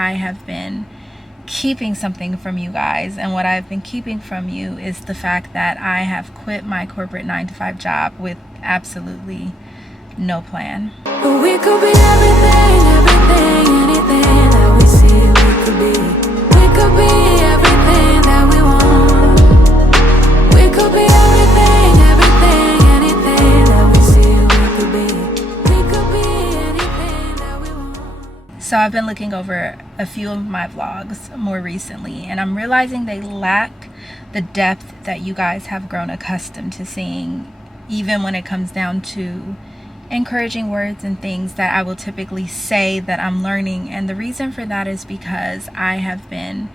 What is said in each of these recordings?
I have been keeping something from you guys, and what I've been keeping from you is the fact that I have quit my corporate 9-to-5 job with absolutely no plan. But we could be everything, anything that we see we could be. We could be everything that we want. We could be everything, anything that we see we could be. We could be anything that we want. So I've been looking over a few of my vlogs more recently, and I'm realizing they lack the depth that you guys have grown accustomed to seeing, even when it comes down to encouraging words and things that I will typically say that I'm learning. And the reason for that is because I have been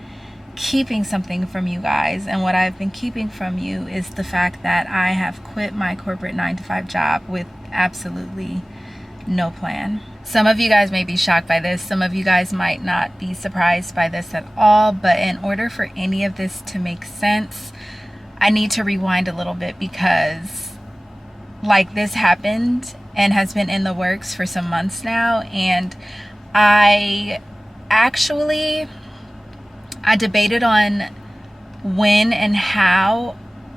keeping something from you guys, and what I've been keeping from you is the fact that I have quit my corporate 9-to-5 job with absolutely no plan. Some of you guys may be shocked by this, some of you guys might not be surprised by this at all, but in order for any of this to make sense, I need to rewind a little bit, because like this happened and has been in the works for some months now, and I debated on when and how,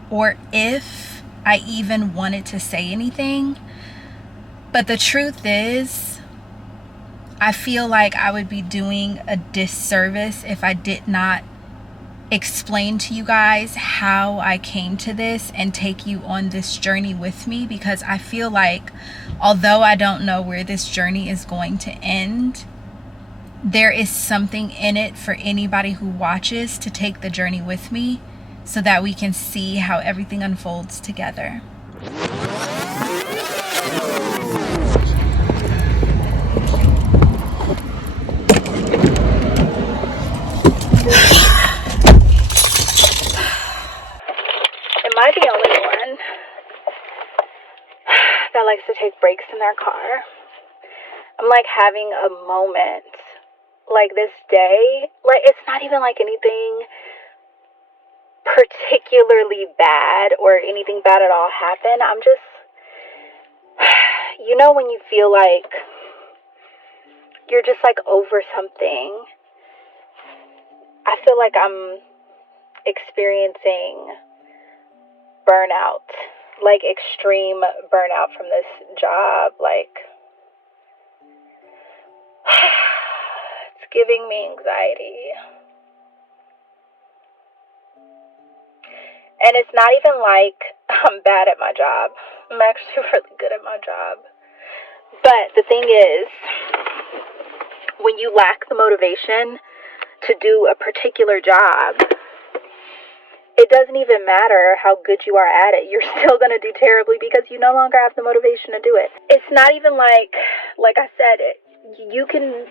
or if I even wanted to say anything. But the truth is, I feel like I would be doing a disservice if I did not explain to you guys how I came to this and take you on this journey with me, because I feel like, although I don't know where this journey is going to end, there is something in it for anybody who watches to take the journey with me, so that we can see how everything unfolds together. Am I the only one that likes to take breaks in their car? I'm like having a moment like this day. Like, it's not even like anything particularly bad or anything bad at all happened. I'm just, you know, when you feel like you're just like over something. I feel like I'm experiencing burnout, like extreme burnout from this job. Like, it's giving me anxiety. And it's not even like I'm bad at my job. I'm actually really good at my job. But the thing is, when you lack the motivation to do a particular job, it doesn't even matter how good you are at it. You're still going to do terribly because you no longer have the motivation to do it. It's not even like I said, you can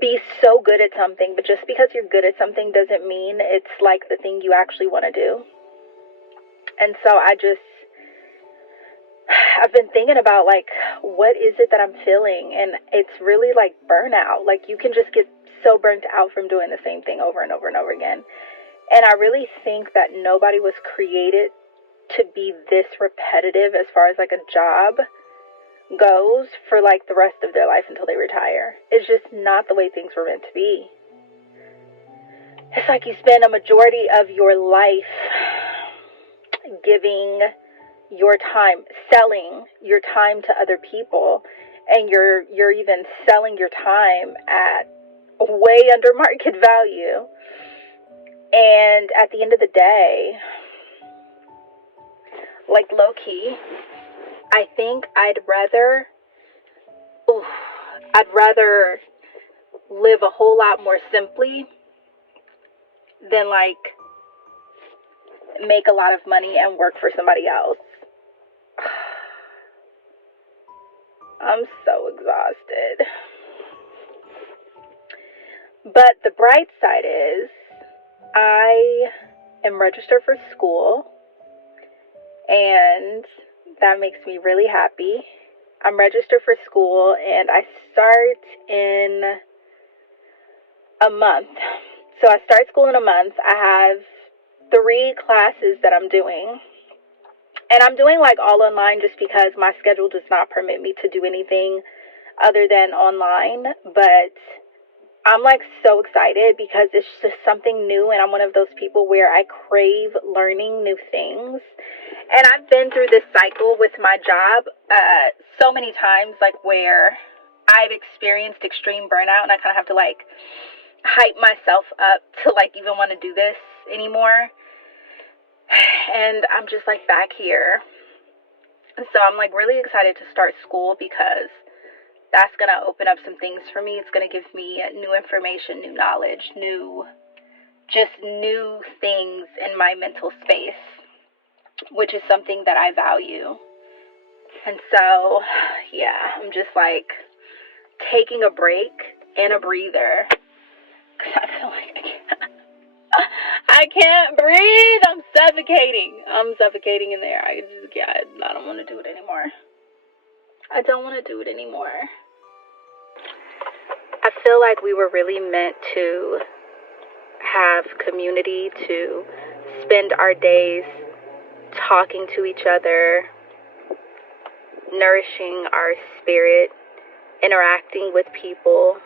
be so good at something, but just because you're good at something doesn't mean it's like the thing you actually want to do. And so I've been thinking about, like, what is it that I'm feeling? And it's really like burnout. Like, you can just get so burnt out from doing the same thing over and over and over again. And I really think that nobody was created to be this repetitive as far as like a job goes for like the rest of their life until they retire. It's just not the way things were meant to be. It's like you spend a majority of your life giving your time, selling your time to other people, and you're even selling your time at way under market value. And at the end of the day, like, low-key, I think I'd rather live a whole lot more simply than like make a lot of money and work for somebody else. I'm so exhausted. But the bright side is I am registered for school, and that makes me really happy. I'm registered for school, and I start in a month. So I start school in a month. I have 3 classes that I'm doing. And I'm doing like all online just because my schedule does not permit me to do anything other than online. But I'm like so excited because it's just something new, and I'm one of those people where I crave learning new things. And I've been through this cycle with my job so many times, like where I've experienced extreme burnout, and I kind of have to like hype myself up to like even want to do this anymore. And I'm just like back here. And so I'm like really excited to start school because that's going to open up some things for me. It's going to give me new information, new knowledge, new things in my mental space, which is something that I value. And so, yeah, I'm just like taking a break and a breather because I feel like I can't breathe. I'm suffocating. I'm suffocating in there. I don't want to do it anymore. I don't want to do it anymore. I feel like we were really meant to have community, to spend our days talking to each other, nourishing our spirit, interacting with people,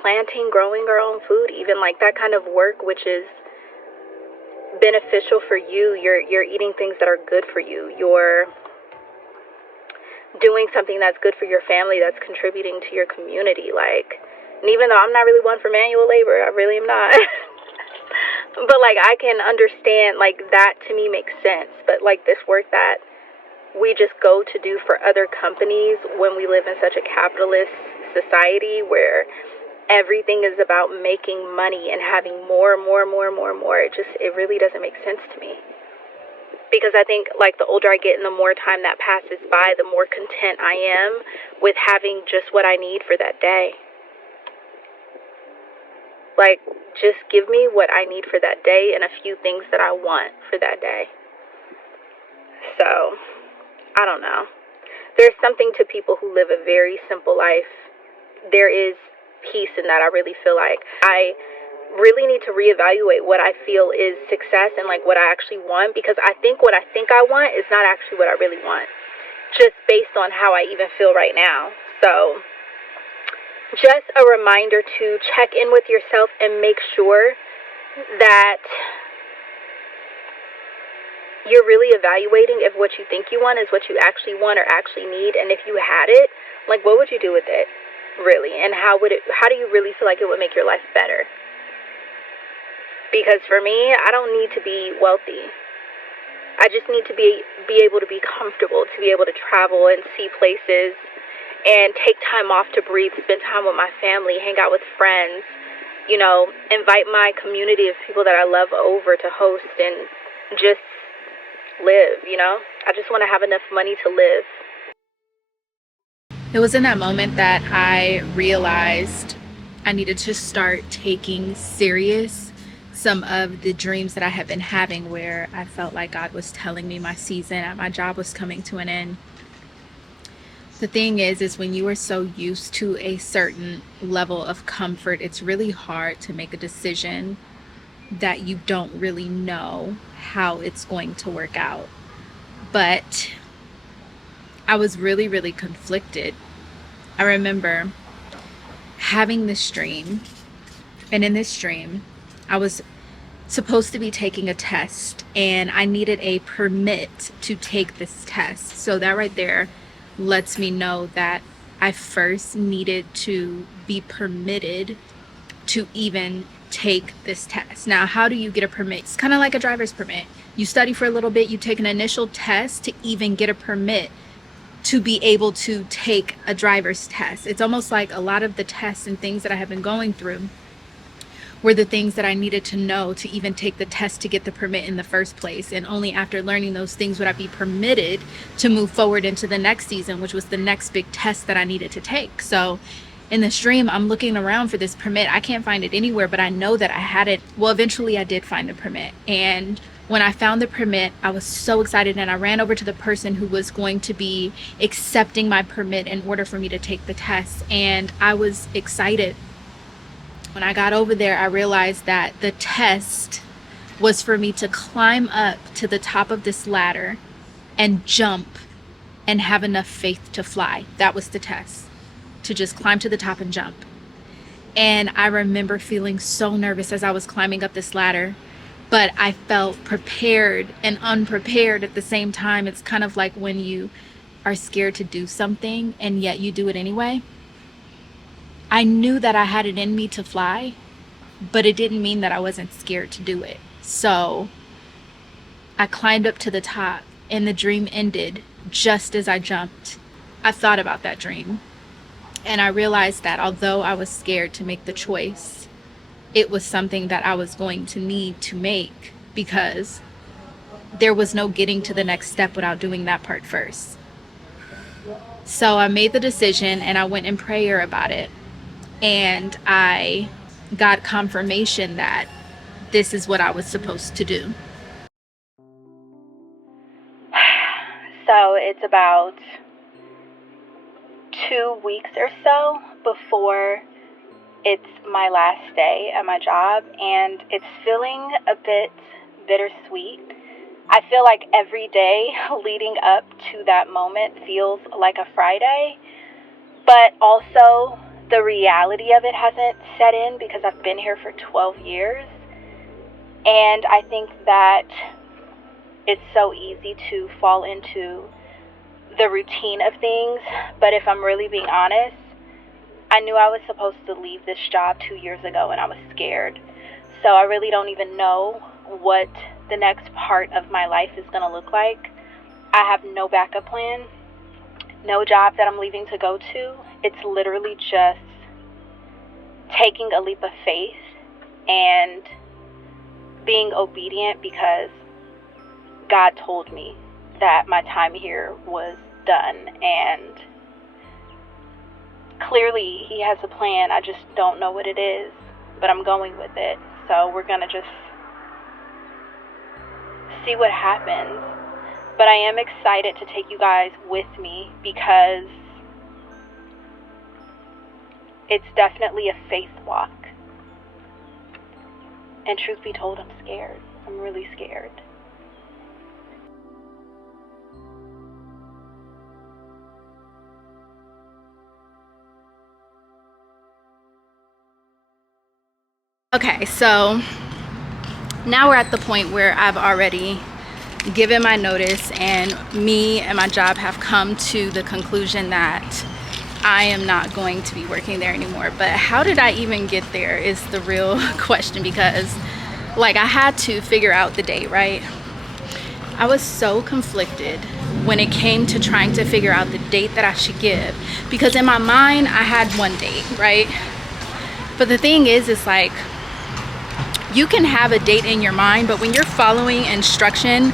planting, growing our own food, even like that kind of work, which is beneficial for you. You're eating things that are good for you. You're doing something that's good for your family, that's contributing to your community. Like, and even though I'm not really one for manual labor, I really am not. But like I can understand, like that to me makes sense. But like this work that we just go to do for other companies when we live in such a capitalist society where everything is about making money and having more. It really doesn't make sense to me. Because I think like the older I get and the more time that passes by, the more content I am with having just what I need for that day. Like, just give me what I need for that day and a few things that I want for that day. So, I don't know. There's something to people who live a very simple life. There is peace in that. I really feel like I really need to reevaluate what I feel is success and like what I actually want, because I think what I think I want is not actually what I really want, just based on how I even feel right now. So just a reminder to check in with yourself and make sure that you're really evaluating if what you think you want is what you actually want or actually need. And if you had it, like what would you do with it really? And how do you really feel like it would make your life better? Because for me, I don't need to be wealthy. I just need to be able to be comfortable, to be able to travel and see places and take time off to breathe, spend time with my family, hang out with friends, you know, invite my community of people that I love over to host and just live, you know? I just want to have enough money to live. It was in that moment that I realized I needed to start taking serious some of the dreams that I had been having, where I felt like God was telling me my season at my job was coming to an end. The thing is when you are so used to a certain level of comfort, it's really hard to make a decision that you don't really know how it's going to work out. But I was really, really conflicted. I remember having this dream, and in this dream, I was supposed to be taking a test, and I needed a permit to take this test. So that right there lets me know that I first needed to be permitted to even take this test. Now, how do you get a permit? It's kind of like a driver's permit. You study for a little bit, you take an initial test to even get a permit to be able to take a driver's test. It's almost like a lot of the tests and things that I have been going through were the things that I needed to know to even take the test to get the permit in the first place. And only after learning those things would I be permitted to move forward into the next season, which was the next big test that I needed to take. So in this dream, I'm looking around for this permit. I can't find it anywhere, but I know that I had it. Well, eventually I did find the permit. And when I found the permit, I was so excited, and I ran over to the person who was going to be accepting my permit in order for me to take the test. And I was excited. When I got over there, I realized that the test was for me to climb up to the top of this ladder and jump and have enough faith to fly. That was the test, to just climb to the top and jump. And I remember feeling so nervous as I was climbing up this ladder, but I felt prepared and unprepared at the same time. It's kind of like when you are scared to do something and yet you do it anyway. I knew that I had it in me to fly, but it didn't mean that I wasn't scared to do it. So I climbed up to the top and the dream ended just as I jumped. I thought about that dream and I realized that although I was scared to make the choice, it was something that I was going to need to make, because there was no getting to the next step without doing that part first. So I made the decision and I went in prayer about it. And I got confirmation that this is what I was supposed to do. So it's about 2 weeks or so before it's my last day at my job, and it's feeling a bit bittersweet. I feel like every day leading up to that moment feels like a Friday, but also the reality of it hasn't set in because I've been here for 12 years. And I think that it's so easy to fall into the routine of things. But if I'm really being honest, I knew I was supposed to leave this job 2 years ago and I was scared. So I really don't even know what the next part of my life is going to look like. I have no backup plan, no job that I'm leaving to go to. It's literally just taking a leap of faith and being obedient because God told me that my time here was done, and clearly He has a plan. I just don't know what it is, but I'm going with it. So we're gonna just see what happens. But I am excited to take you guys with me because it's definitely a faith walk. And truth be told, I'm scared. I'm really scared. Okay, so now we're at the point where I've already given my notice, and me and my job have come to the conclusion that I am not going to be working there anymore. But how did I even get there is the real question, because like I had to figure out the date, right? I was so conflicted when it came to trying to figure out the date that I should give, because in my mind I had one date, right? But the thing is, it's like you can have a date in your mind, but when you're following instruction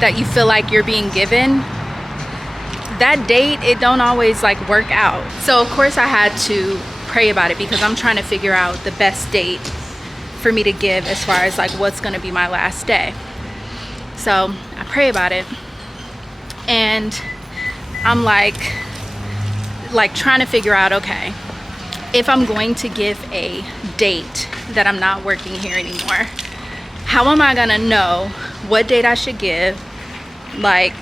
that you feel like you're being given, that date, it don't always like work out. So of course I had to pray about it because I'm trying to figure out the best date for me to give as far as like what's going to be my last day. So I pray about it, and I'm like trying to figure out, okay, if I'm going to give a date that I'm not working here anymore, how am I gonna know what date I should give? Like,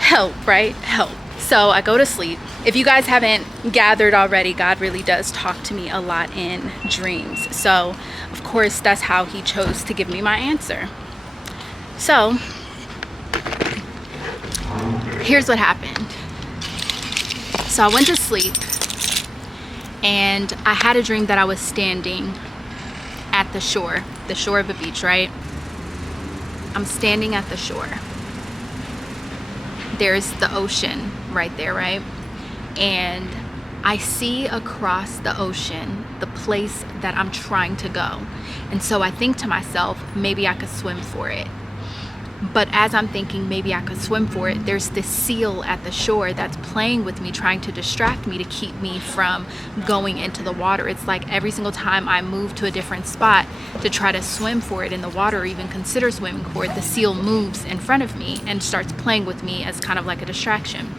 help, right? Help. So I go to sleep. If you guys haven't gathered already, God really does talk to me a lot in dreams. So of course that's how He chose to give me my answer. So here's what happened. So I went to sleep and I had a dream that I was standing at the shore of a beach, right? I'm standing at the shore. There's the ocean right there, right? And I see across the ocean the place that I'm trying to go. And so I think to myself, maybe I could swim for it. But as I'm thinking maybe I could swim for it, there's this seal at the shore that's playing with me, trying to distract me, to keep me from going into the water. It's like every single time I move to a different spot to try to swim for it in the water or even consider swimming for it, the seal moves in front of me and starts playing with me as kind of like a distraction.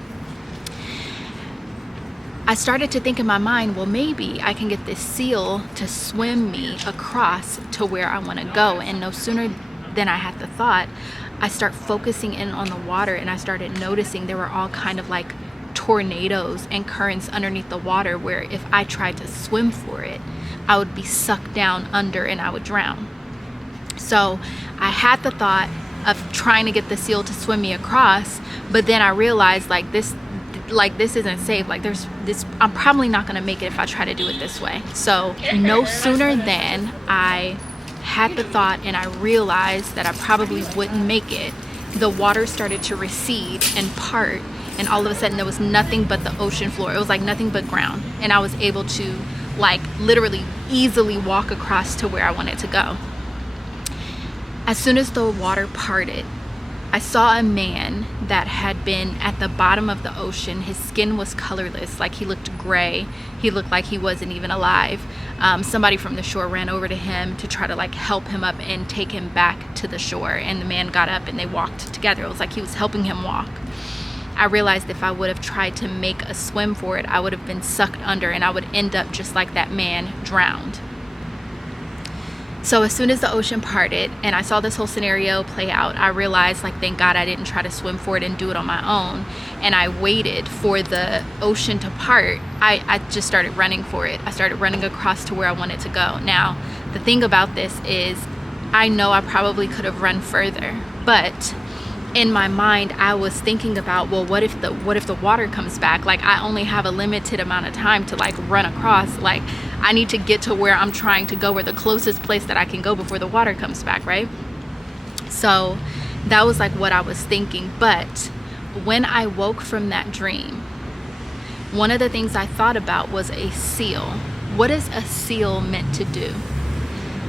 I started to think in my mind, well, maybe I can get this seal to swim me across to where I want to go. And no sooner than I had the thought, I start focusing in on the water, and I started noticing there were all kind of like tornadoes and currents underneath the water, where if I tried to swim for it, I would be sucked down under and I would drown. So I had the thought of trying to get the seal to swim me across, but then I realized like this isn't safe. Like I'm probably not going to make it if I try to do it this way. So no sooner than I had the thought and I realized that I probably wouldn't make it, the water started to recede and part, and all of a sudden there was nothing but the ocean floor. It was like nothing but ground, and I was able to like literally easily walk across to where I wanted to go. As soon as the water parted, I saw a man that had been at the bottom of the ocean. His skin was colorless, like he looked gray. He looked like he wasn't even alive. Somebody from the shore ran over to him to try to like help him up and take him back to the shore. And the man got up and they walked together. It was like he was helping him walk. I realized if I would have tried to make a swim for it, I would have been sucked under and I would end up just like that man, drowned. So as soon as the ocean parted and I saw this whole scenario play out, I realized like, thank God I didn't try to swim for it and do it on my own. And I waited for the ocean to part. I just started running for it. I started running across to where I wanted to go. Now, the thing about this is I know I probably could have run further, but in my mind I was thinking about, well, what if the water comes back? Like I only have a limited amount of time to like run across. Like I need to get to where I'm trying to go, or the closest place that I can go before the water comes back, right? So that was like what I was thinking. But when I woke from that dream, one of the things I thought about was a seal. What is a seal meant to do?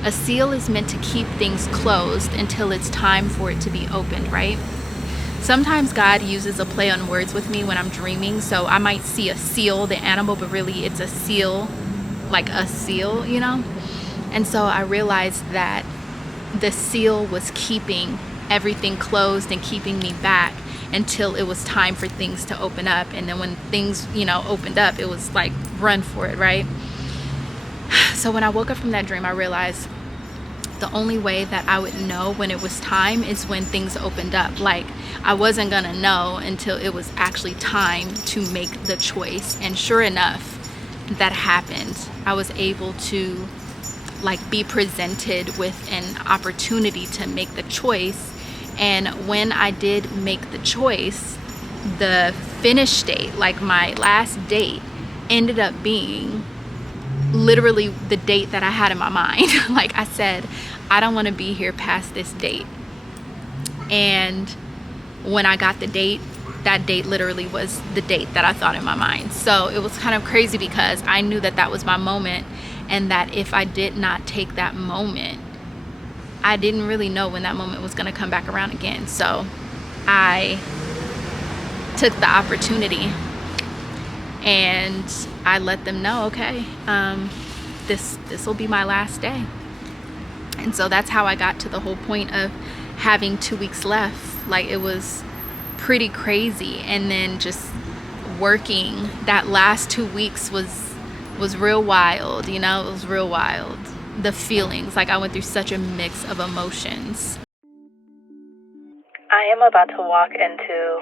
A seal is meant to keep things closed until it's time for it to be opened, right? Sometimes God uses a play on words with me when I'm dreaming. So I might see a seal, the animal, but really it's a seal, like a seal, you know? And so I realized that the seal was keeping everything closed and keeping me back until it was time for things to open up. And then when things, opened up, it was like, run for it, right? So when I woke up from that dream, I realized the only way that I would know when it was time is when things opened up. Like I wasn't gonna know until it was actually time to make the choice. And sure enough, that happened. I was able to like be presented with an opportunity to make the choice. And when I did make the choice, the finish date, like my last date, ended up being literally the date that I had in my mind. Like I said, I don't want to be here past this date. And when I got the date, that date literally was the date that I thought in my mind. So it was kind of crazy because I knew that that was my moment, and that if I did not take that moment, I didn't really know when that moment was going to come back around again. So I took the opportunity and I let them know, okay, this will be my last day. And so that's how I got to the whole point of having 2 weeks left. Like it was pretty crazy. And then just working that last 2 weeks was real wild, it was real wild. The feelings, like I went through such a mix of emotions. I am about to walk into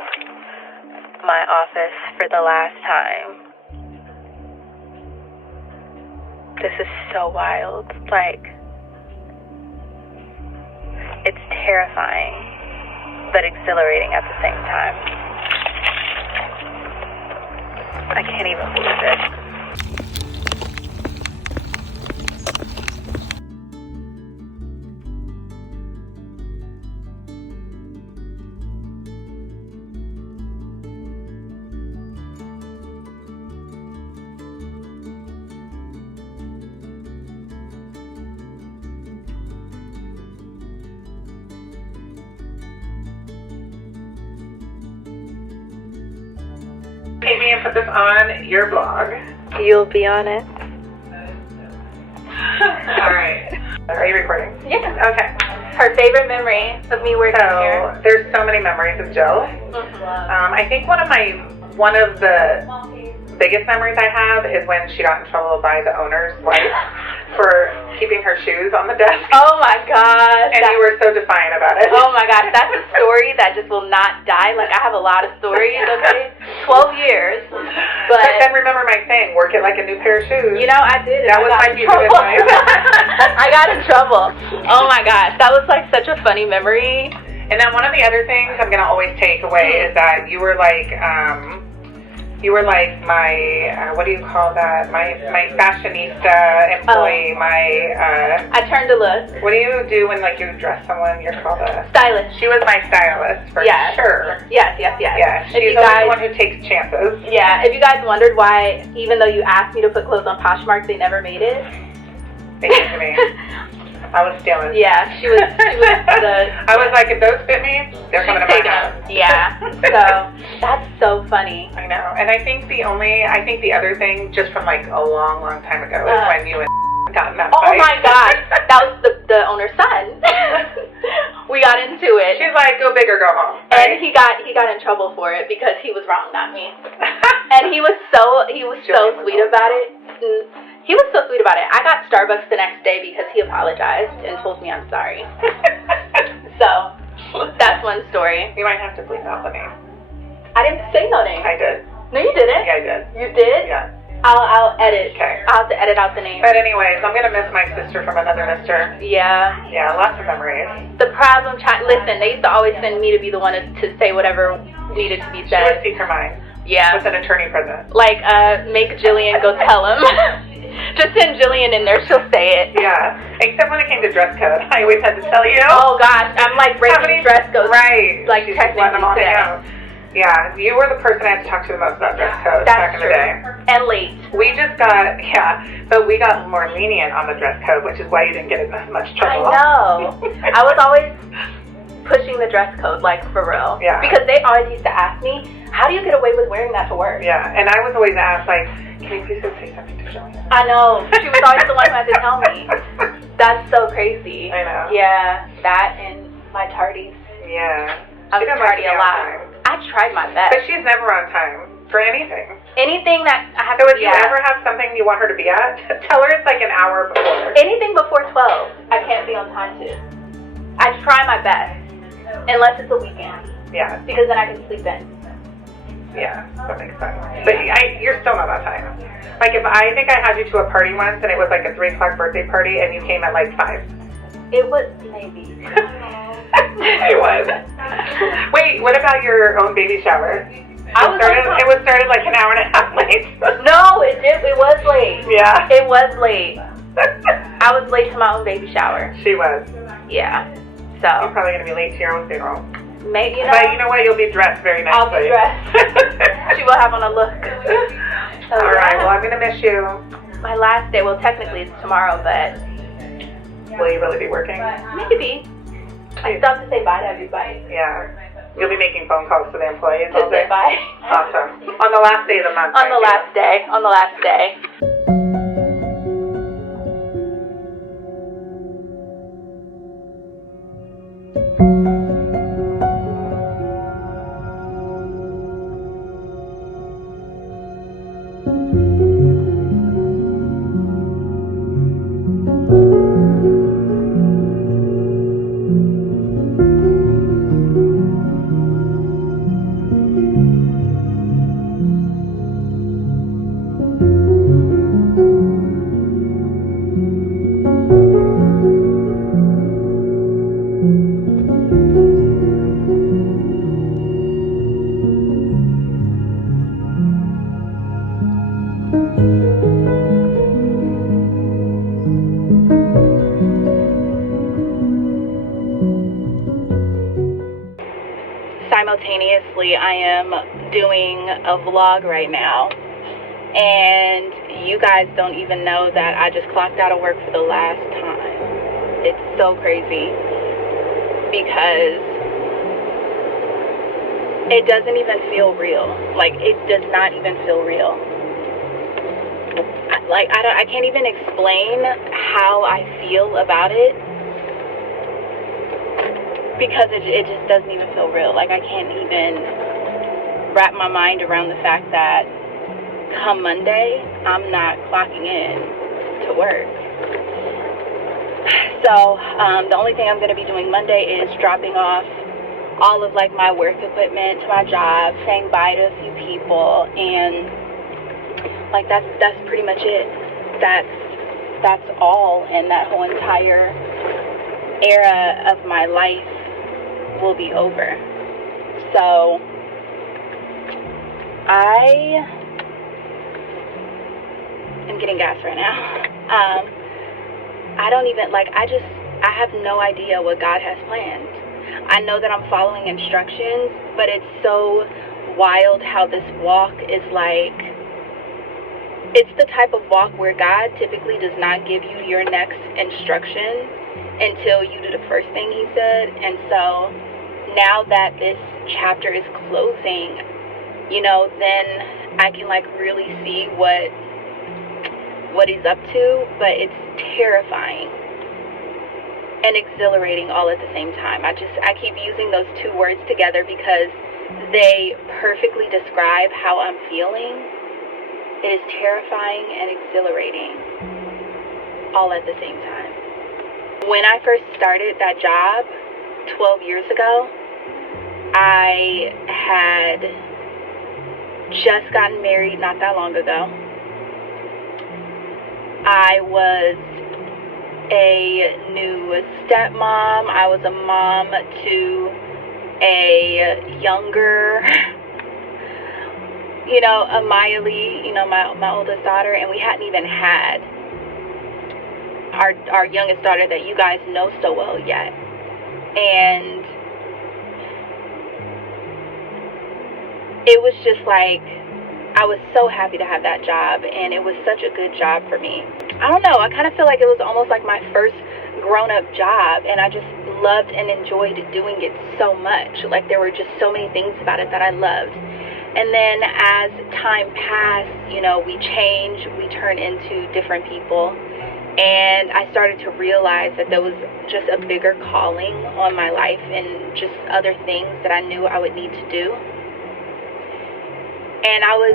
my office for the last time. This is so wild. Like, it's terrifying, but exhilarating at the same time. I can't even believe it. Take me and put this on your blog. You'll be on it. All right. Are you recording? Yeah. Okay. Her favorite memory of me working here. So there's so many memories of Jill. I think one of the biggest memories I have is when she got in trouble by the owner's wife for keeping her shoes on the desk. Oh my gosh. And you were so defiant about it. Oh my gosh, that's a story that just will not die. Like, I have a lot of stories, okay? 12 years. But then remember my saying, work it like a new pair of shoes. you know, I did it. That was my piece of advice. I got in trouble. Oh my gosh, that was like such a funny memory. And then one of the other things I'm going to always take away is that you were like my, what do you call that? My fashionista employee, I turned to look. what do you do when like you dress someone? You're called a Stylist. She was my stylist for Yes. sure. Yes. Yeah, If she's you always guys- the one who takes chances. Yeah, if you guys wondered why, even though you asked me to put clothes on Poshmark, they never made it. They came to me. I was stealing. Yeah, she was the... I was like, if those fit me, they're coming to my taking house. them. Yeah, so that's so funny. I know. And I think the other thing, just from like a long, long time ago, is when you and got in that Oh fight. my gosh, that was the owner's son. We got into it. She's like, go big or go home. And Right? he got in trouble for it because he was wrong, not me. And he was so sweet about it. He was so sweet about it. I got Starbucks the next day because he apologized and told me I'm sorry. So that's one story. You might have to bleep out the name. I didn't say no name. I did. No, you didn't. Yeah, I did. You did? Yeah. I'll edit. Okay. I'll have to edit out the name. But anyways, I'm gonna miss my sister from another mister. Yeah. Yeah, lots of memories. The problem, listen, they used to always send me to be the one to say whatever needed to be She would said. speak her mind Yeah. with an attorney present. Like, make Jillian go tell him. Just send Jillian in there, she'll say it. Yeah. Except when it came to dress code, I always had to tell you. Oh gosh, I'm like breaking dress codes. Right. Like, She's just letting them all technically know. Yeah, you were the person I had to talk to the most about dress code back in the day. And late. We just got, but we got more lenient on the dress code, which is why you didn't get in as much I trouble. know. I was always pushing the dress code, like, for real. Yeah. Because they always used to ask me, how do you get away with wearing that to work? Yeah, and I was always asked, like, can you please say something to Jillian? I know. She was always the one who had to tell me. That's so crazy. I know. Yeah, that and my tardies. Yeah. I She was didn't like to tardy be a on lot. time. I tried my best. But she's never on time for anything. Anything that I have So to if be you at, ever have something you want her to be at, tell her it's like an hour before. anything before 12, I can't be on time to. I try my best, unless it's a weekend, Yeah, because then I can sleep in. yeah, that makes sense. But you're still not on time. Like if I think I had you to a party once and it was like a 3 o'clock birthday party and you came at like 5. It was maybe. It was. Wait, what about your own baby shower? It was started like an hour and a half late. No, it was late. Yeah. It was late. I was late to my own baby shower. She was. Yeah. You're So probably gonna be late to your own funeral. maybe But you know what? You'll be dressed very nicely. I'll be dressed. She will have on a look. So, All right. yeah. Well, I'm gonna miss you. My last day. Well, technically it's tomorrow, but Will you really be working? maybe. I still have to say bye to everybody. Yeah. You'll be making phone calls to the employees To all day. say bye. Awesome. On the last day of the month. On the last day. On the last day. Simultaneously, I am doing a vlog right now, and you guys don't even know that I just clocked out of work for the last time. It's so crazy because it doesn't even feel real. Like, it does not even feel real. I can't even explain how I feel about it, because it just doesn't even feel real. Like, I can't even wrap my mind around the fact that come Monday, I'm not clocking in to work. So the only thing I'm going to be doing Monday is dropping off all of like my work equipment to my job, saying bye to a few people, and like that's pretty much it. That's all, and that whole entire era of my life will be over. So I am getting gas right now. I don't even, like, I have no idea what God has planned. I know that I'm following instructions, but it's so wild how this walk is like, it's the type of walk where God typically does not give you your next instruction until you do the first thing he said. And so now that this chapter is closing, you know, then I can like really see what he's up to, but it's terrifying and exhilarating all at the same time. I keep using those two words together because they perfectly describe how I'm feeling. It is terrifying and exhilarating all at the same time. When I first started that job 12 years ago, I had just gotten married not that long ago. I was a new stepmom. I was a mom to a younger, you know, Amayali, you know, my oldest daughter, and we hadn't even had our youngest daughter that you guys know so well yet. And it was just like, I was so happy to have that job, and it was such a good job for me. I don't know, I kind of feel like it was almost like my first grown-up job, and I just loved and enjoyed doing it so much. Like, there were just so many things about it that I loved. And then as time passed, you know, we change, we turn into different people, and I started to realize that there was just a bigger calling on my life and just other things that I knew I would need to do. And I was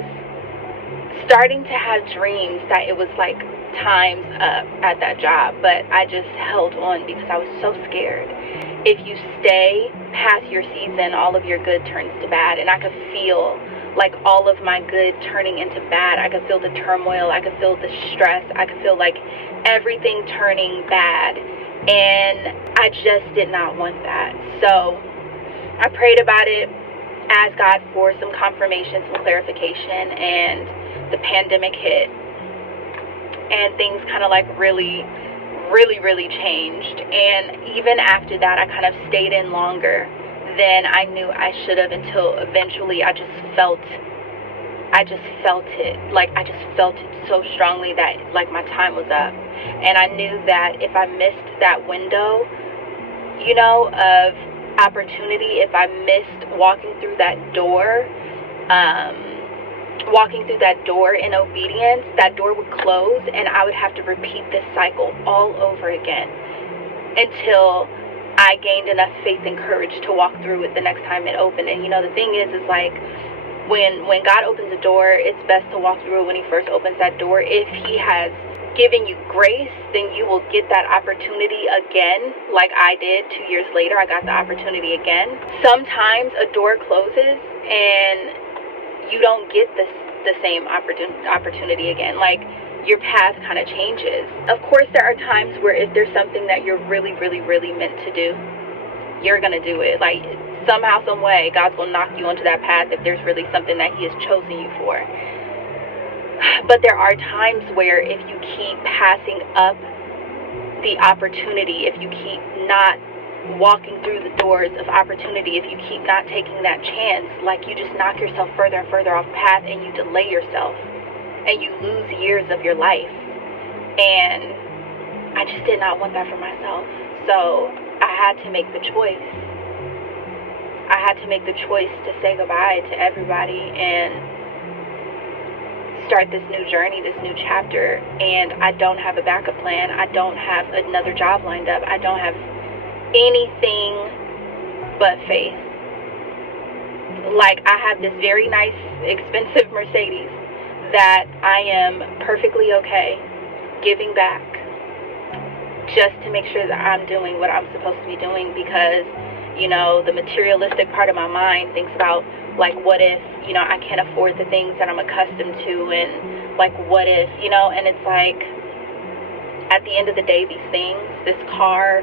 starting to have dreams that it was like time's up at that job, but I just held on because I was so scared. If you stay past your season, all of your good turns to bad, and I could feel like all of my good turning into bad. I could feel the turmoil, I could feel the stress, I could feel like everything turning bad, and I just did not want that. So I prayed about it, asked God for some confirmation, some clarification, and the pandemic hit, and things kind of like really changed. And even after that, I kind of stayed in longer than I knew I should have, until eventually I just felt it. Like, I just felt it so strongly that like my time was up, and I knew that if I missed that window, you know, of opportunity, if I missed walking through that door in obedience, that door would close, and I would have to repeat this cycle all over again until I gained enough faith and courage to walk through it the next time it opened. And you know, the thing is like, when God opens a door, it's best to walk through it when he first opens that door. If he has given you grace, then you will get that opportunity again. Like I did 2 years later, I got the opportunity again. Sometimes a door closes and you don't get the same opportunity again. Like, your path kind of changes. Of course, there are times where if there's something that you're really meant to do, you're gonna do it. Like, somehow, some way, God's gonna knock you onto that path if there's really something that he has chosen you for. But there are times where if you keep passing up the opportunity, if you keep not walking through the doors of opportunity, if you keep not taking that chance, like, you just knock yourself further and further off path, and you delay yourself, and you lose years of your life. And I just did not want that for myself. So I had to make the choice. I had to make the choice to say goodbye to everybody and start this new journey, this new chapter. And I don't have a backup plan. I don't have another job lined up. I don't have anything but faith. Like, I have this very nice, expensive Mercedes that I am perfectly okay giving back just to make sure that I'm doing what I'm supposed to be doing, because, you know, the materialistic part of my mind thinks about, like, what if, you know, I can't afford the things that I'm accustomed to, and, like, what if, you know, and it's like, at the end of the day, these things, this car,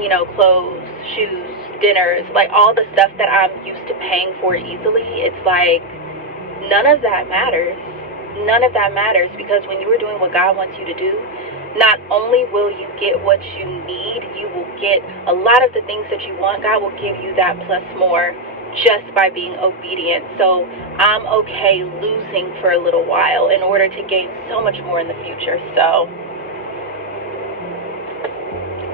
you know, clothes, shoes, dinners, like, all the stuff that I'm used to paying for easily, it's like, none of that matters. None of that matters, because when you are doing what God wants you to do, not only will you get what you need, you will get a lot of the things that you want. God will give you that plus more just by being obedient. So I'm okay losing for a little while in order to gain so much more in the future. So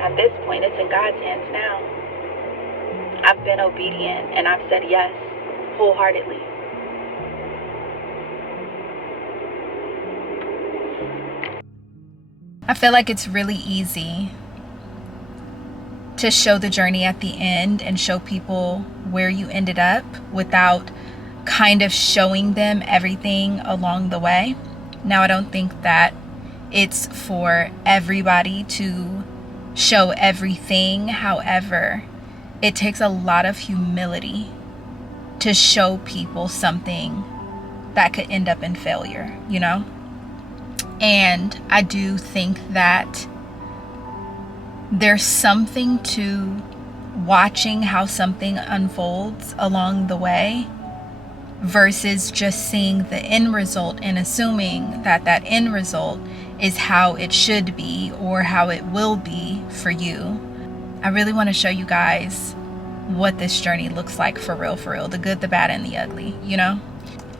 at this point, it's in God's hands now. I've been obedient and I've said yes wholeheartedly. I feel like it's really easy to show the journey at the end and show people where you ended up without kind of showing them everything along the way. Now, I don't think that it's for everybody to show everything. However, it takes a lot of humility to show people something that could end up in failure, you know? And I do think that there's something to watching how something unfolds along the way versus just seeing the end result and assuming that that end result is how it should be or how it will be for you. I really want to show you guys what this journey looks like for real, the good, the bad, and the ugly, you know?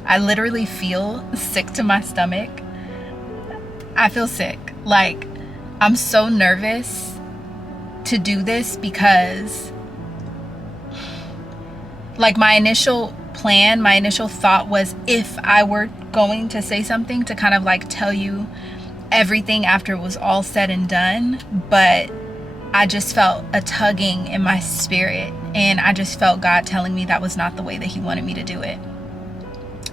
I literally feel sick to my stomach. I feel sick. Like, I'm so nervous to do this because, like, my initial plan, my initial thought was, if I were going to say something, to kind of like tell you everything after it was all said and done. But I just felt a tugging in my spirit, and I just felt God telling me that was not the way that He wanted me to do it.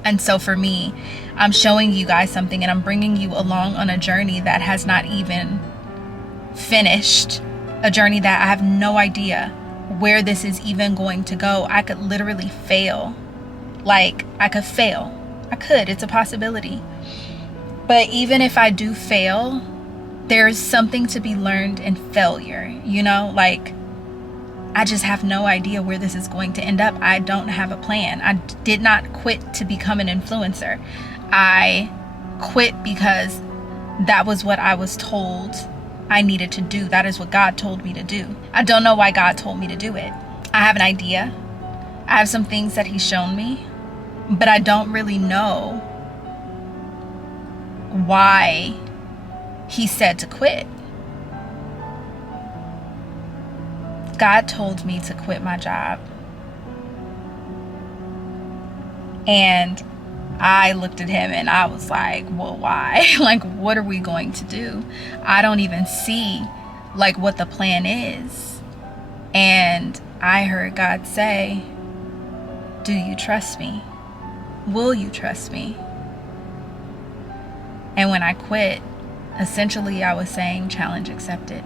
And so for me, I'm showing you guys something, and I'm bringing you along on a journey that has not even finished, a journey that I have no idea where this is even going to go. I could literally fail. Like, I could fail. I could. It's a possibility. But even if I do fail, there's something to be learned in failure, you know? Like, I just have no idea where this is going to end up. I don't have a plan. I did not quit to become an influencer. I quit because that was what I was told I needed to do. That is what God told me to do. I don't know why God told me to do it. I have an idea. I have some things that He's shown me, but I don't really know why He said to quit. God told me to quit my job. And I looked at Him and I was like, well, why? Like, what are we going to do? I don't even see, like, what the plan is. And I heard God say, do you trust me? Will you trust me? And when I quit, essentially I was saying, challenge accepted.